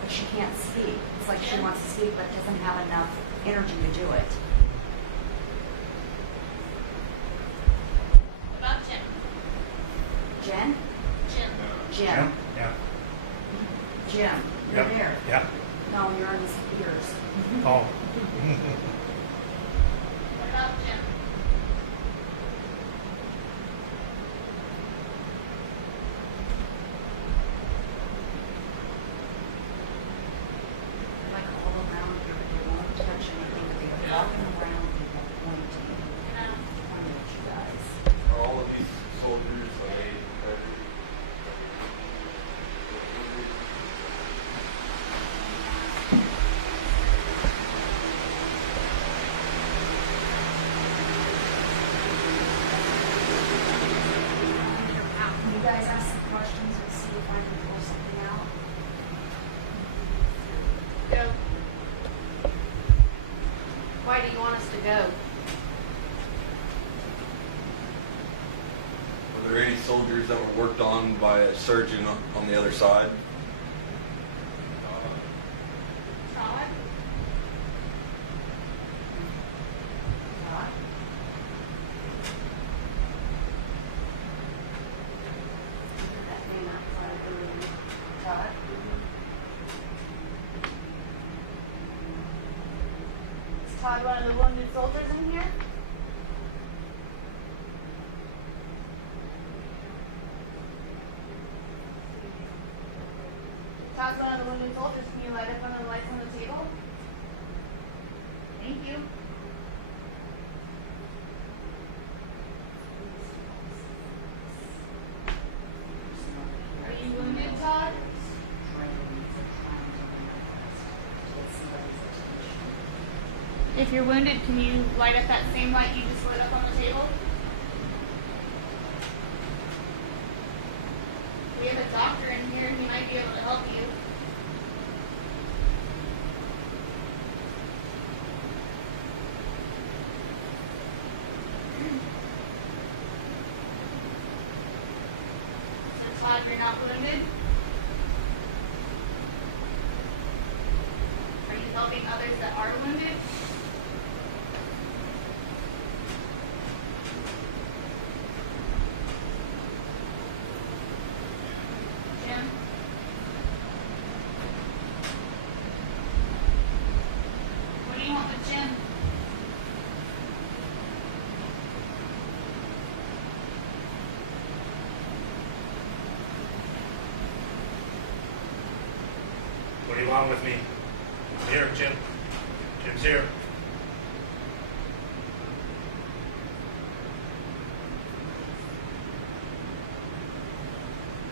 but she can't speak. It's like she wants to speak, but doesn't have enough energy to do it. What about Jim? Jen? Jim. Jim. Yeah. Jim, you're there. Yeah. No, you're in his ears. Oh. What about Jim? Like all around you, they won't touch anything, but they're walking around people pointing. Pointing at you guys. Are all of these soldiers, are they go. Were there any soldiers that were worked on by a surgeon on the other side? Todd? Is Todd one of the wounded soldiers in here? Todd's one of the wounded soldiers. Can you light up one of the lights on the table? Thank you. Are you wounded, Todd? If you're wounded, can you light up that same light you just lit up on the table? We have a doctor in here. He might be able to help you. So Todd, you're not wounded? Are you helping others that are wounded? Jim? What do you want with Jim? What do you want with me? I'm here, Jim. Jim's here.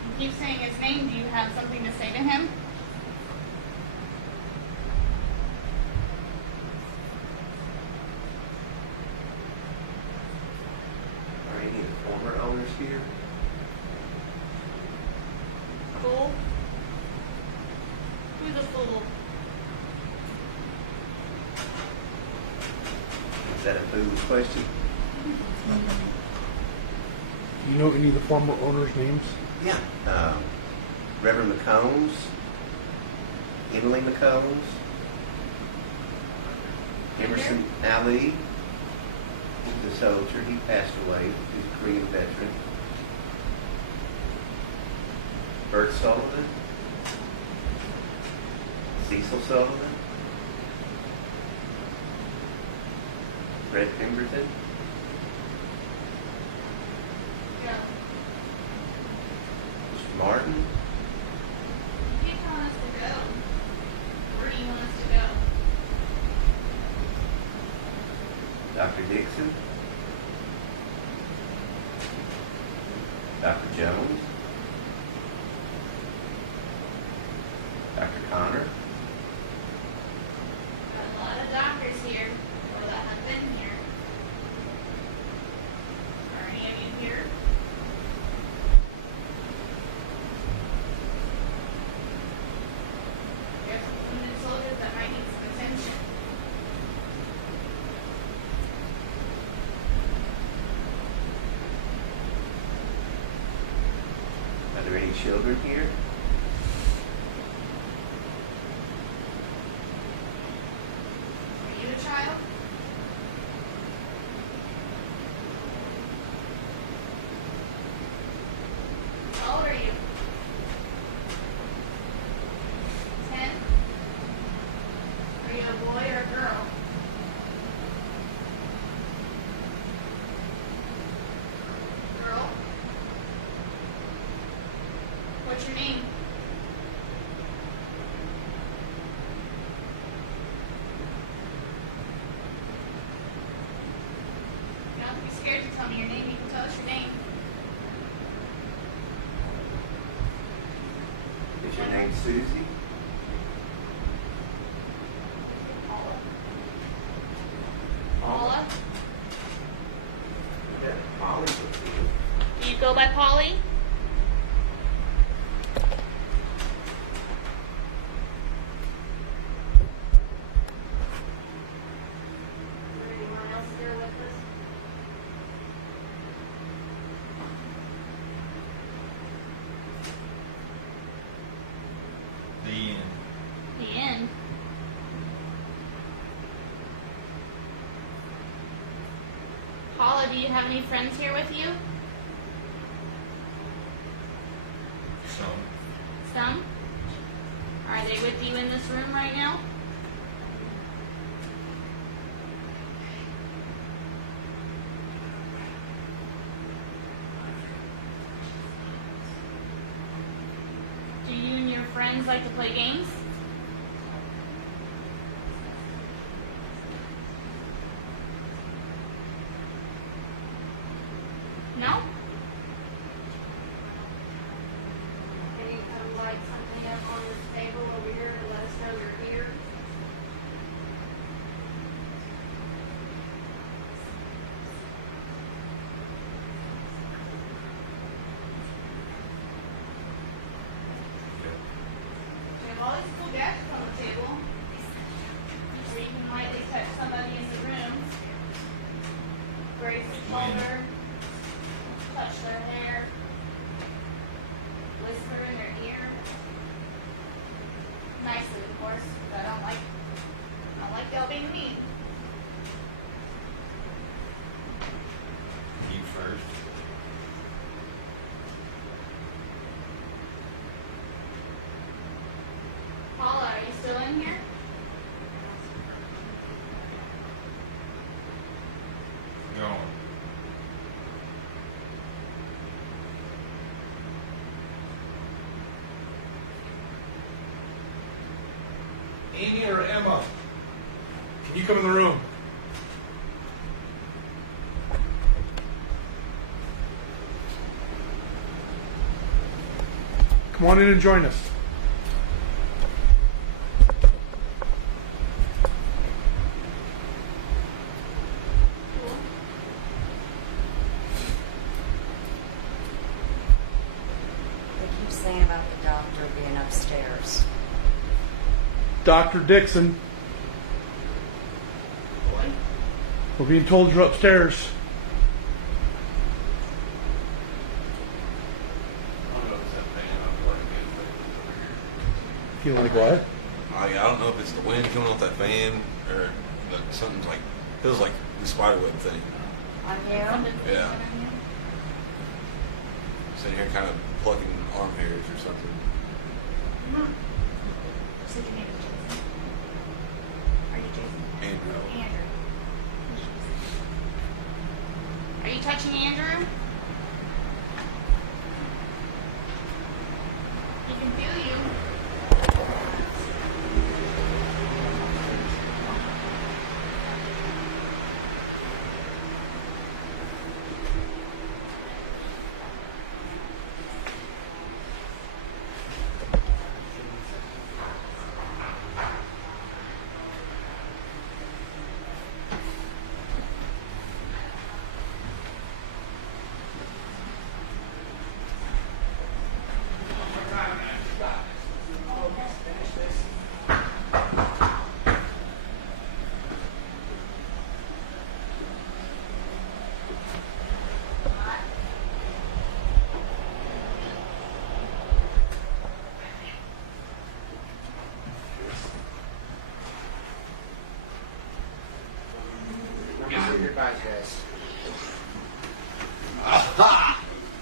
You keep saying his name. Do you have something to say to him? Are any of the former owners here? Fool? Who's a fool? Is that a foolish question? Do you know any of the former owners' names? Yeah. Reverend McCombs, Emily McCombs, Emerson Ali, he's a soldier. He passed away. He's a Korean veteran. Bert Sullivan, Cecil Sullivan, Fred Pemberton, Yeah. Mr. Martin, You keep telling us to go. Where do you want us to go? Dr. Dixon, Dr. Jones, Dr. Connor, Got a lot of doctors here, or that have been here. Are any of you here? There's some wounded soldiers that might need some attention. are there any children here? Are you a child? How old are you? 10? Are you a boy or a girl? Girl? What's your name? You don't have to be scared to tell me your name. You can tell us your name. Is your name Susie? Paula? Yeah, Molly was here. Do you go by Polly? Where do you want Paula, do you have any friends here with you? Some? Are they with you in this room right now? Do you and your friends like to play games? No? Can you come light something up on this table over here to let us know you're here? We have all these cool gadgets on the table where you can lightly touch somebody in the room, graze the shoulder, touch their hair, whisper in their ear. Nicely, of course, but I don't like y'all being mean. You first. Paula, are you still in here? No. Amy or Emma, can you come in the room? Come on in and join us. They keep saying about the doctor being upstairs. Dr. Dixon. We're being told you're upstairs. I don't know if it's that fan I'm working in. Feeling like what? I don't know if it's the wind coming off that fan or that something's like, feels like the spiderweb thing. On you? Yeah. Sitting here kind of plucking arm hairs or something. So your name is Jason? Are you Jason? Andrew. Andrew. Are you touching Andrew? He can feel you. Goodbye, guys.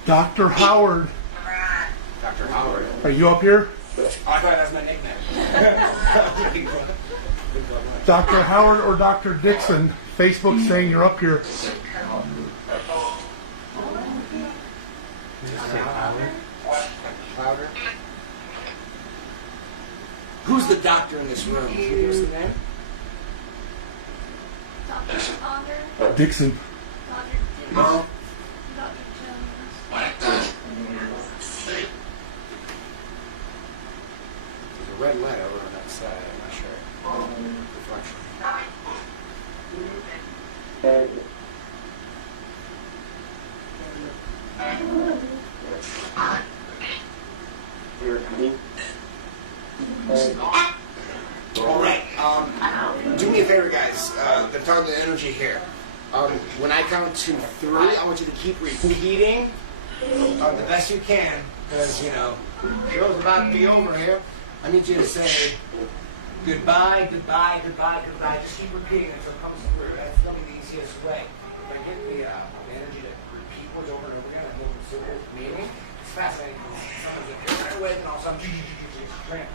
Dr. Howard. Dr. Howard. Are you up here? Oh, I thought that was my nickname. Dr. Howard or Dr. Dixon? Facebook saying you're up here. Louder. Who's the doctor in this room? Can you give us the name? Dr. Connor, Dixon. Dr. Dixon, Dr. Jones. There's a red light over on that side. I'm not sure. Reflection. All right. Do me a favor, guys. They're talking the energy here. When I count to 3, I want you to keep repeating the best you can, because show's about to be over here. I need you to say goodbye, goodbye, goodbye, goodbye. Just keep repeating until it comes through. That's going to be the easiest way. If I get the fascinating. Sometimes you're right awake and all of a sudden, trample.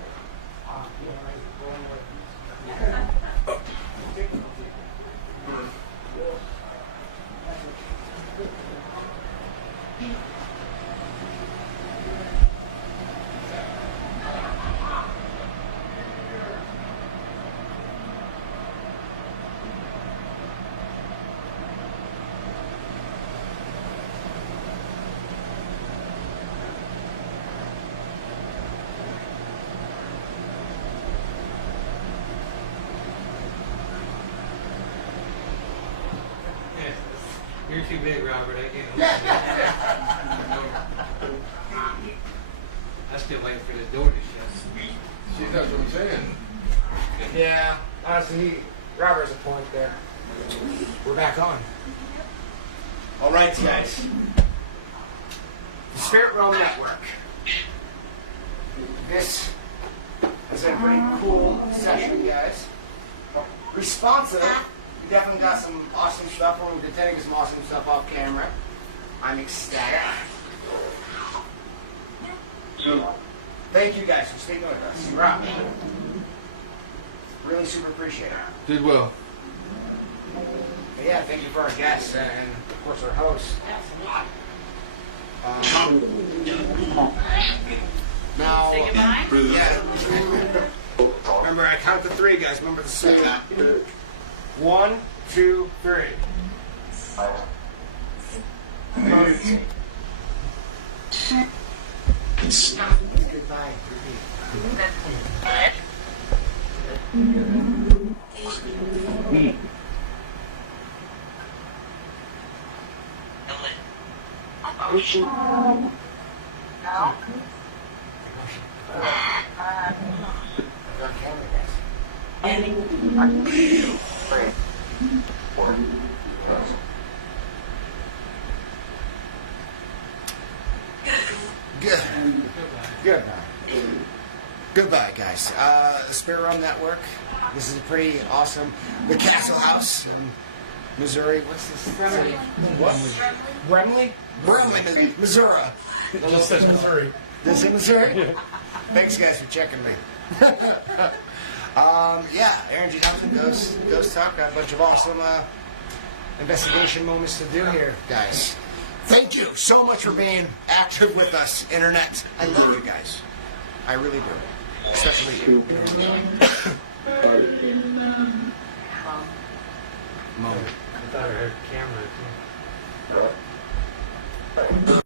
You're too big, Robert. I can't. I'm still waiting for the door to shut. See, that's what I'm saying. Yeah, honestly, Robert has a point there. We're back on. All right, guys. The Spirit Realm Network. This has been a pretty cool session, guys. Responsive. We definitely got some awesome stuff on. We did some awesome stuff off camera. I'm ecstatic. Thank you guys for sticking with us. You're up. Really super appreciate it. Did well. But yeah, thank you for our guests and of course our host. Now, Say goodbye. yeah. Remember, I count to 3, guys. Remember the same. 1, 2, 3. Goodbye. Good. Goodbye. Goodbye, guys. The Spirit Realm Network. This is a pretty awesome. The Castle House in Missouri. What's this? City? What? Bremley? Bremley, Missouri. It just says Missouri. This in Missouri? Thanks, guys, for checking me. Yeah, Aaron G. Thompson, Ghost Talk. Got a bunch of awesome investigation moments to do here, guys. Thank you so much for being active with us, Internet. I love you guys. I really do. Especially you. Moment. I thought I heard a camera.